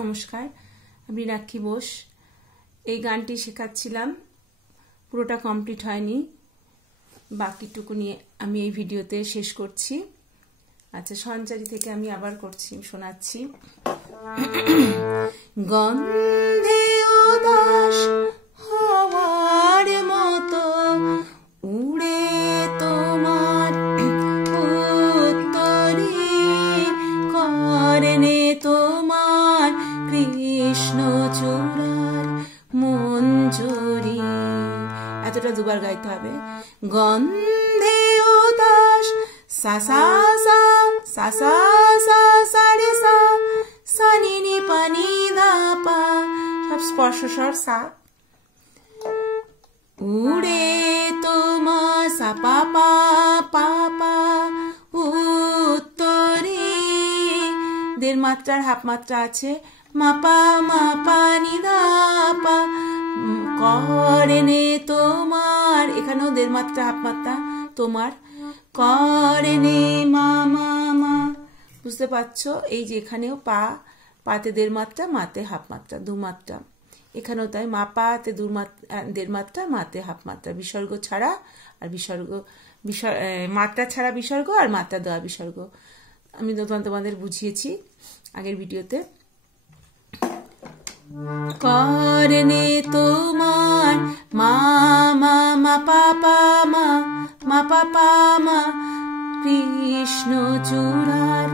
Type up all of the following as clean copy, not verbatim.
নমস্কার, আমি রাক্ষী বোস। এই গানটি শেখাচ্ছিলাম, পুরোটা কমপ্লিট হয়নি, বাকিটুকু নিয়ে আমি এই ভিডিওতে শেষ করছি। আচ্ছা, সঞ্চারী থেকে আমি আবার শোনাচ্ছি। গন্ধে উদাস হওয়ার মতো উড়ে তোমার উত্তরে করনে তোমার কৃষ্ণ চূড়ার মঞ্জরি। এতটা দুবার গাইতে হবে। গন্ধে উদাস সা সা সা সা সা সা সা রে সা সা নি নি পা নি ধা পা, সব স্পর্শ স্বর সা। উড়ে তোমার সা পা পা পা পা উত্তরে, দের মাত্রার হাফ মাত্রা আছে, মা পা নি ধা পা। করনে তোমার, এখানেও দের মাত্রা হাফ মাত্রা তোমার, করনে মা মা মা। বুঝতে পারছো? এই যে এখানেও পা, পাতে দের মাত্রা, মাতে হাফ মাত্রা, দু মাত্রা। এখানেও তাই, মা পাতে দের মাত্রা, মাতে হাফ মাত্রা, বিসর্গ ছাড়া আর বিসর্গ, মাত্রা ছাড়া বিসর্গ আর মাত্রা দেওয়া বিসর্গ। আমি তোমাদের বুঝিয়েছি আগের ভিডিওতে। করনে তোমার মা মা মা পা পা মা মা পা পা মা, কৃষ্ণ চূড়ার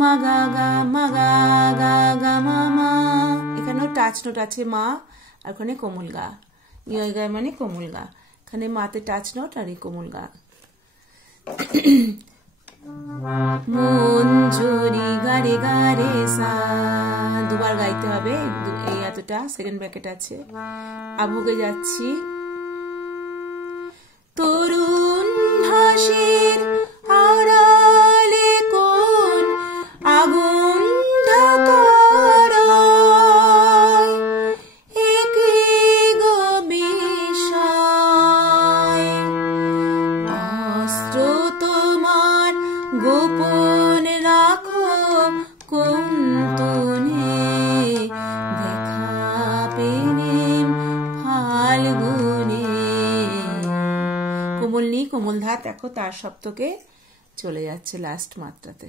মা গা গা মা গা গা গা মা মা। এখানেও টাচ নোট আছে, মা আর ওখানে কোমল গা, ইয় গা মানে কোমল গা, এখানে মাতে টাচ নোট আর এই কোমল গা। মঞ্জরি গারে গারে সা, দুবার গাইতে হবে, এই এতটা সেকেন্ড ব্র্যাকেট আছে। আভোগে যাচ্ছি। তরুণ হাসির আড়ালে কোন আগুন ঢাকারায়, একে গো বিষয় অস্ত্র তোমার গোপন রাখো কুন্তনে, দেখা পেলেম ফাল্গুনে। কোমল নি কোমল ধা, দেখো তার সপ্তকে চলে যাচ্ছে লাস্ট মাত্রাতে।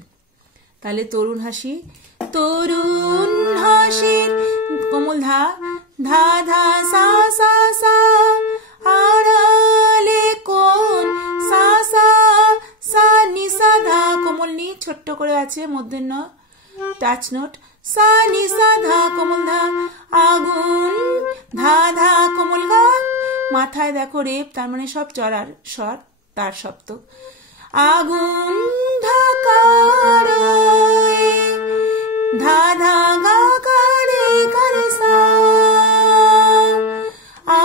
তাহলে তরুণ হাসি, তরুণ হাসির কোমল ধা ধা ধা সা সা সা, আড়ালে কোন সা সা সা নি সা ধা, কোমল নি ছোট্ট করে আছে, মধ্যের টাচ নোট, সা নি সা ধা কোমল ধা, আগুন ধা ধা কোমল গা, মাথায় দেখো রেপ, তার মানে সব চড়ার স্বর, তার সপ্তক। আগুন ঢাকারায় ধা ধা গা গা রে গা রে সা,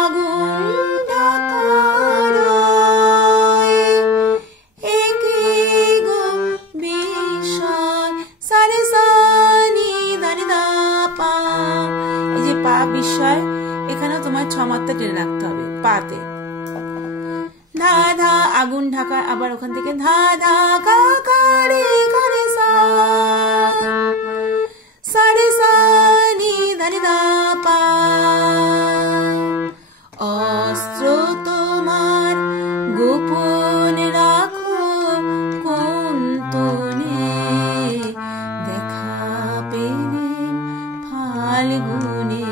আগুন ঢাকারায় একে গো বিষয় সা রে সা নি ধা নি ধা পা। এই যে পা বিষয়, এখানেও তোমার 6 মাত্রা টেনে রাখতে হবে পাতে। ধা ধা আগুন ঢাকা, আবার ওখান থেকে ধা ধা গা গা রে গা রে সা, সা রে সা নি ধা নি ধা পা। অস্ত্র তোমার গোপন রাখো কুন্তনে, দেখা পেলেম ফাল্গুনে।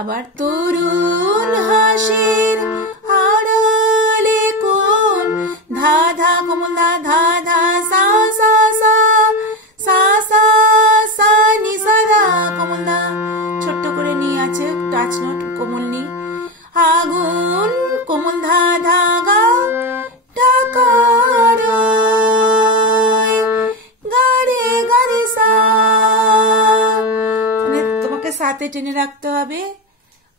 আবার তরুণ হাসির আড়ালে কোন ধা ধা কোমল ধা ধা ধা সা সা সা সা সা সা নি সা ধা কোমল ধা, ছোট্ট করে নি আছে, টাচ নোট কোমল নি, আগুন কোমল ধা ধা গা ঢাকারায় গা রে গা রে সা। তোমাকে সাথে টেনে রাখতে হবে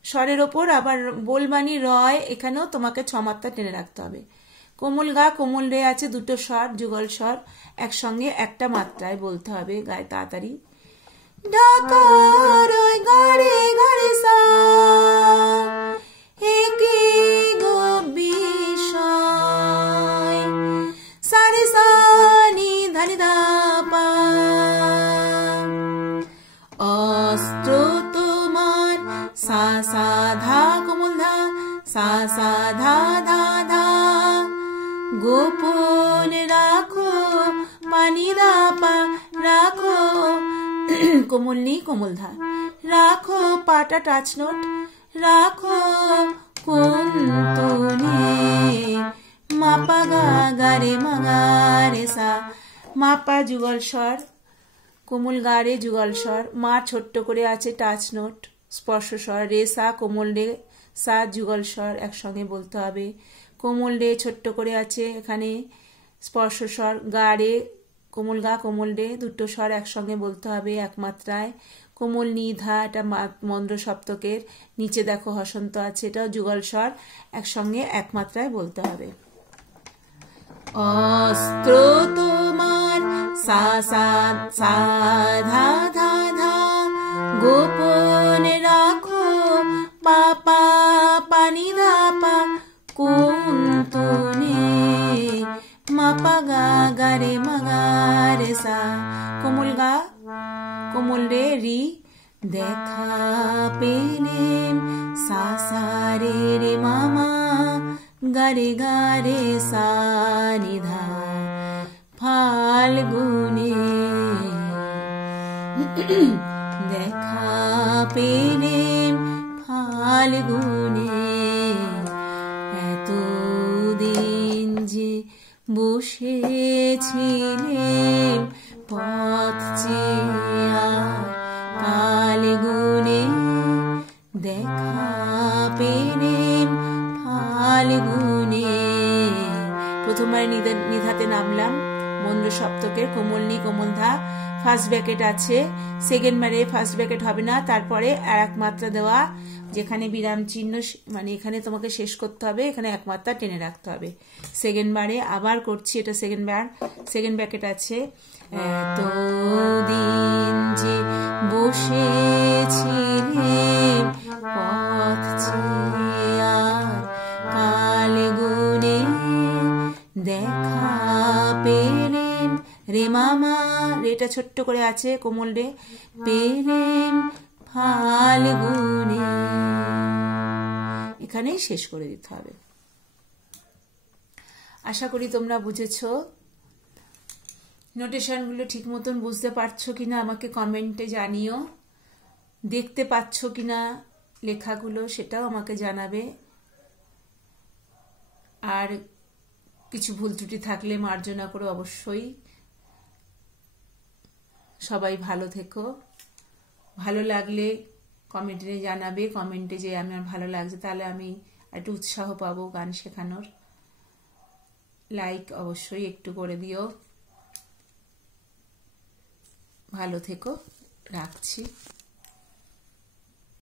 স্বরের ওপর। আবার বোলবানি রয়, এখানেও তোমাকে 6 মাত্রা টেনে রাখতে হবে। কোমল গা কোমল রে আছে, দুটো স্বর যুগল স্বর একসঙ্গে একটা মাত্রায় বলতে হবে, গায়ে তাড়াতাড়ি। ঢাকারায় গা রে গা রে সা, একে গো বিষয় সা রে সা নি ধা নি ধা পা। সা ধা ধা ধা গোপন রাখো পানি দা পা রাখো কোমল নি কোমল ধা রাখো পাটা টাচ নোট রাখো কুন্তনে মাপা গা গা রে মা গা রে সা মাপা যুগল স্বর কোমল গা রে যুগল স্বর মা ছোট্ট করে আছে টাচ নোট স্পর্শ স্বর রে সা কোমল রে সা যুগল স্বর একসঙ্গে বলতে হবে কোমল রে ছোট্ট করে আছে এখানে স্পর্শ স্বর গা রে কোমল গা কোমল রে দুটো স্বর একসঙ্গে বলতে হবে এক মাত্রায় কোমল নিধা এটা মন্দ্র সপ্তকের নিচে দেখো হসন্ত আছে এটাও যুগল স্বর একসঙ্গে এক মাত্রায় বলতে হবে অস্ত্র তোমার সা সা সা ধা ধা ধা গোপন রাখো পাপা পানি দা পা কুন্তনে মাপা গা গা রে মা গা রে সা কোমল গা কোমল রে রি দেখা পেলেম সা সা রে রে মামা গারে গারে সা নিধা ফাল্গুনে দেখা পেলেম ফাল্গুনে এতদিন যে বসেছিলেম পথ চেয়ে ফাল্গুনে দেখা পেলেম ফাল্গুনে প্রথমবার নিধাতে নামলাম মন্দ্র সপ্তকের কোমল নি কোমল ধা ফার্স্ট ব্র্যাকেট আছে সেকেন্ড বারে ফার্স্ট ব্র্যাকেট হবে না তারপরে আর এক মাত্রা দেওয়া যেখানে বিরাম চিহ্ন মানে এখানে তোমাকে শেষ করতে হবে এখানে এক মাত্রা টেনে রাখতে হবে সেকেন্ড বারে আবার করছি এটা সেকেন্ড ব্র্যাকেট আছে এতদিন যে বসেছিলেম পথ চেয়ে ফাল্গুনে দেখা পেলেম রে মামা রেটা ছোট্ট করে আছে কোমল রে পেলেম ফাল্গুনে এখানেই শেষ করে দিতে হবে আশা করি তোমরা বুঝেছো নোটেশনগুলো ঠিক মতন বুঝতে পারছো কিনা আমাকে কমেন্টে জানিও দেখতে পাচ্ছ কিনা লেখাগুলো সেটাও আমাকে জানাবে আর কিছু ভুল ত্রুটি থাকলে মার্জনা করে অবশ্যই সবাই ভালো থেকো ভালো লাগলে কমেন্টে জানাবে কমেন্টে যে আমার ভালো লাগছে তাহলে আমি একটু উৎসাহ পাবো গান শেখানোর লাইক অবশ্যই একটু করে দিও ভালো থেকো রাখছি